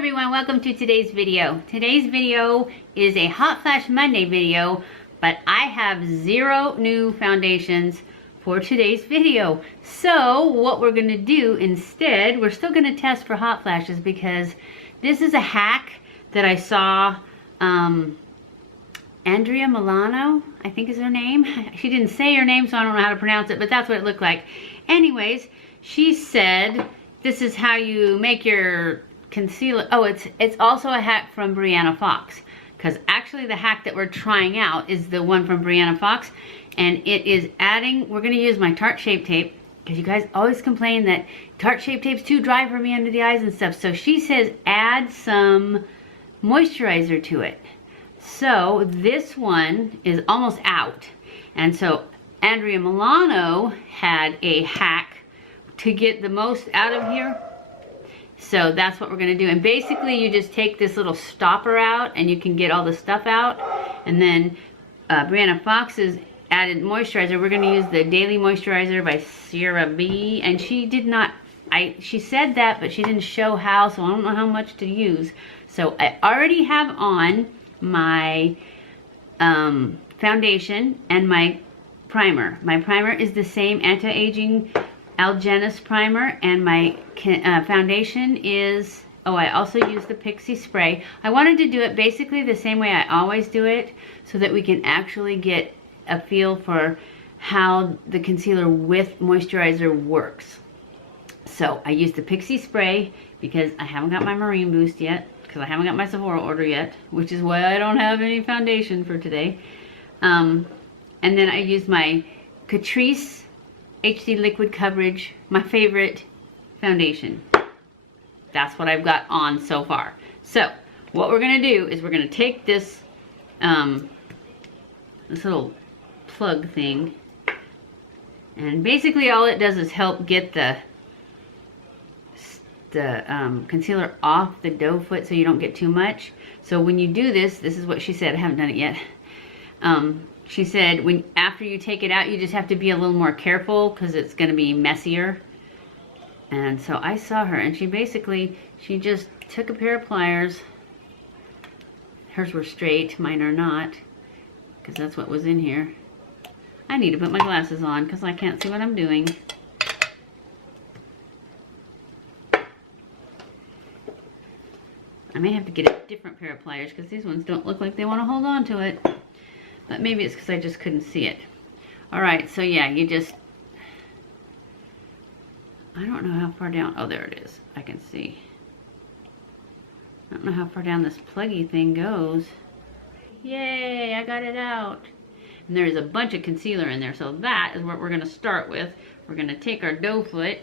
everyone, welcome to today's video. Today's video is a Hot Flash Monday video, but I have 0 new foundations for today's video. So what we're gonna do instead, we're still gonna test for hot flashes because this is a hack that I saw Andrea Milano, I think is her name. She didn't say her name, so I don't know how to pronounce it, but that's what it looked like. Anyways, she said this is how you make your concealer. Oh, it's also a hack from Brianna Fox, because actually the hack that we're trying out is the one from Brianna Fox, and it is adding, we're going to use my Tarte Shape Tape, because you guys always complain that Tarte Shape Tape's too dry for me under the eyes and stuff. So she says add some moisturizer to it. So this one is almost out, and so Andrea Milano had a hack to get the most out of here. So that's what we're gonna do. And basically you just take this little stopper out and you can get all the stuff out. And then Brianna Fox's added moisturizer. We're gonna use the Daily Moisturizer by CeraVe. And she did not, she said that, but she didn't show how, so I don't know how much to use. So I already have on my foundation and my primer. My primer is the same anti-aging Algenist primer, and my foundation is, oh, I also use the Pixie spray. I wanted to do it basically the same way I always do it, so that we can actually get a feel for how the concealer with moisturizer works. So I used the Pixie spray because I haven't got my Marine Boost yet, because I haven't got my Sephora order yet, which is why I don't have any foundation for today. And then I used my CATRICE HD Liquid Coverage, my favorite foundation. That's what I've got on so far. So what we're gonna do is we're gonna take this this little plug thing, and basically all it does is help get the concealer off the doe foot so you don't get too much. So when you do this, this is what she said, I haven't done it yet. She said after you take it out, you just have to be a little more careful because it's going to be messier. And so I saw her, and she just took a pair of pliers. Hers were straight, mine are not, because that's what was in here. I need to put my glasses on because I can't see what I'm doing. I may have to get a different pair of pliers because these ones don't look like they want to hold on to it. But maybe it's because I just couldn't see it. Alright, so yeah, you just, I don't know how far down, oh there it is, I can see. I don't know how far down this pluggy thing goes. Yay, I got it out. And there's a bunch of concealer in there, so that is what we're going to start with. We're going to take our doe foot.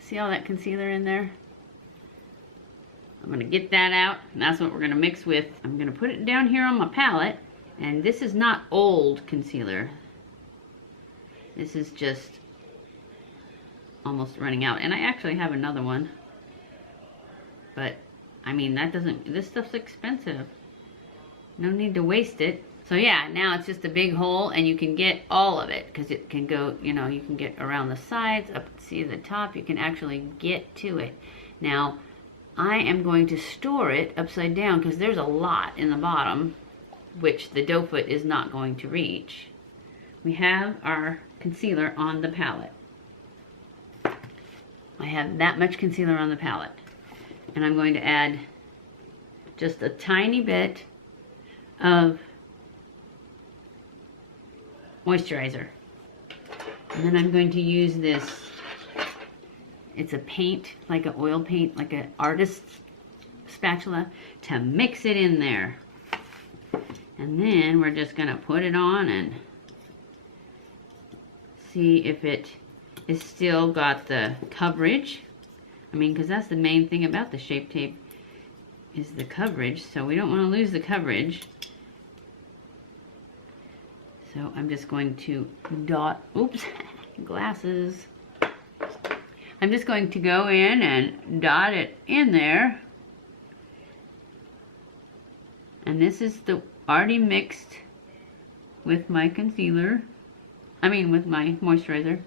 See all that concealer in there? I'm going to get that out, and that's what we're going to mix with. I'm going to put it down here on my palette, and this is not old concealer. This is just almost running out, and I actually have another one. But, I mean, this stuff's expensive. No need to waste it. So yeah, now it's just a big hole, and you can get all of it, because it can go, you know, you can get around the sides, up see the top, you can actually get to it. Now, I am going to store it upside down because there's a lot in the bottom, which the doe foot is not going to reach. We have our concealer on the palette. I have that much concealer on the palette. And I'm going to add just a tiny bit of moisturizer. And then I'm going to use this, it's a paint, like an oil paint, like an artist's spatula, to mix it in there. And then we're just going to put it on and see if it is still got the coverage. I mean, because that's the main thing about the Shape Tape, is the coverage. So we don't want to lose the coverage. So I'm just going to dot, oops, glasses. I'm just going to go in and dot it in there. And this is the already mixed with my concealer. I mean with my moisturizer.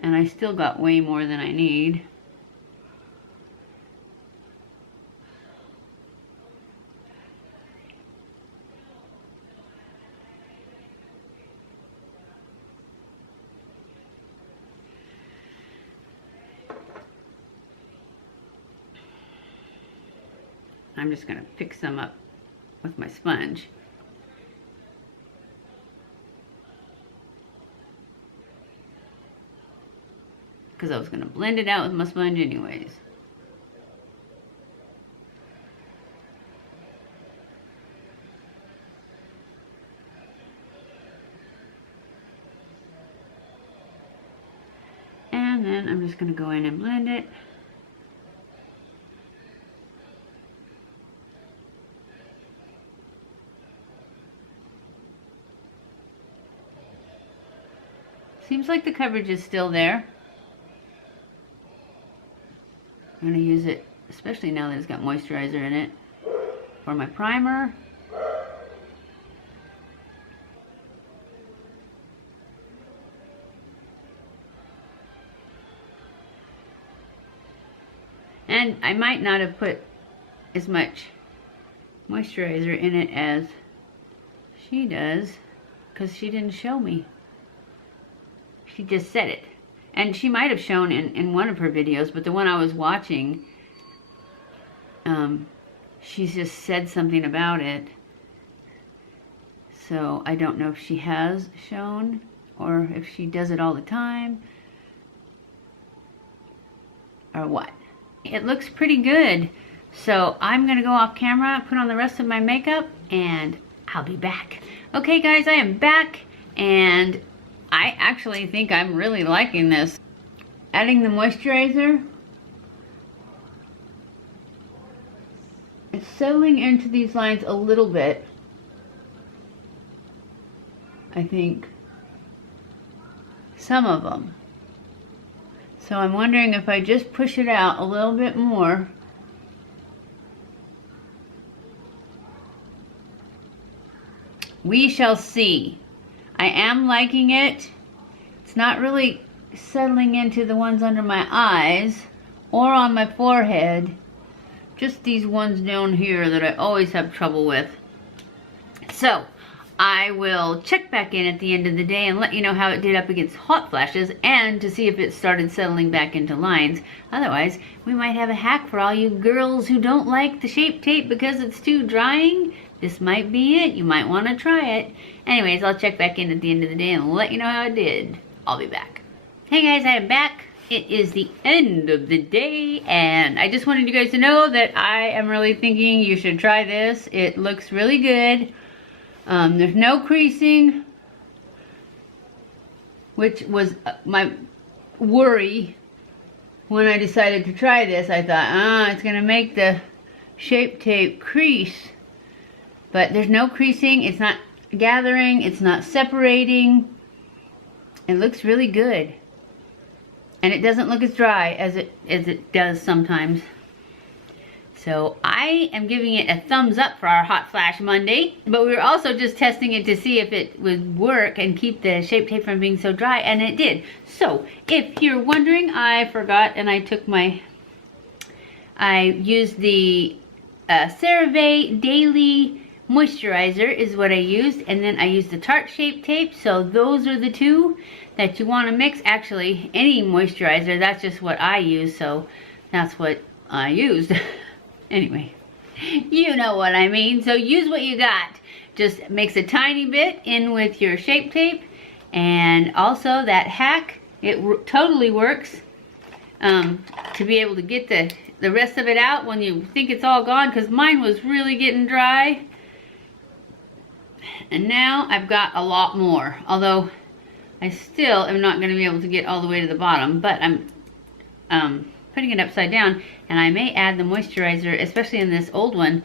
And I still got way more than I need. I'm just going to pick some up with my sponge. Because I was going to blend it out with my sponge anyways. And then I'm just going to go in and blend it. Seems like the coverage is still there. I'm going to use it, especially now that it's got moisturizer in it, for my primer. And I might not have put as much moisturizer in it as she does, because she didn't show me. She just said it. And she might have shown in one of her videos, but the one I was watching, she just said something about it. So I don't know if she has shown or if she does it all the time or what. It looks pretty good. So I'm gonna go off camera, put on the rest of my makeup, and I'll be back. Okay guys, I am back, and I actually think I'm really liking this. Adding the moisturizer, it's settling into these lines a little bit. I think some of them. So I'm wondering if I just push it out a little bit more. We shall see. I am liking it. It's not really settling into the ones under my eyes or on my forehead. Just these ones down here that I always have trouble with. So I will check back in at the end of the day and let you know how it did up against hot flashes, and to see if it started settling back into lines. Otherwise, we might have a hack for all you girls who don't like the Shape Tape because it's too drying. This might be it. You might want to try it. Anyways, I'll check back in at the end of the day and let you know how it did. I'll be back. Hey guys, I am back. It is the end of the day, and I just wanted you guys to know that I am really thinking you should try this. It looks really good. There's no creasing, which was my worry when I decided to try this. I thought, it's gonna make the Shape Tape crease. But there's no creasing, it's not gathering, it's not separating. It looks really good. And it doesn't look as dry as it does sometimes. So I am giving it a thumbs up for our Hot Flash Monday. But we were also just testing it to see if it would work and keep the Shape Tape from being so dry, and it did. So if you're wondering, I forgot, and I used the CeraVe Daily Moisturizer is what I used, and then I used the Tarte Shape Tape. So those are the two that you want to mix. Actually, any moisturizer, that's just what I use, so that's what I used. Anyway, you know what I mean. So use what you got. Just mix a tiny bit in with your Shape Tape, and also that hack, it totally works to be able to get the rest of it out when you think it's all gone, because mine was really getting dry. And now I've got a lot more, although I still am not going to be able to get all the way to the bottom, but I'm putting it upside down, and I may add the moisturizer, especially in this old one.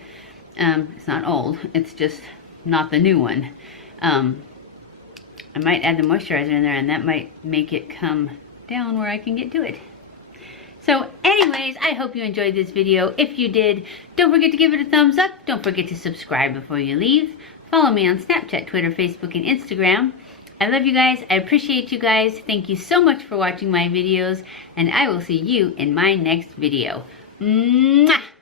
It's not old, it's just not the new one. I might add the moisturizer in there, and that might make it come down where I can get to it. So anyways, I hope you enjoyed this video. If you did, don't forget to give it a thumbs up. Don't forget to subscribe before you leave. Follow me on Snapchat, Twitter, Facebook, and Instagram. I love you guys. I appreciate you guys. Thank you so much for watching my videos, and I will see you in my next video. Mwah!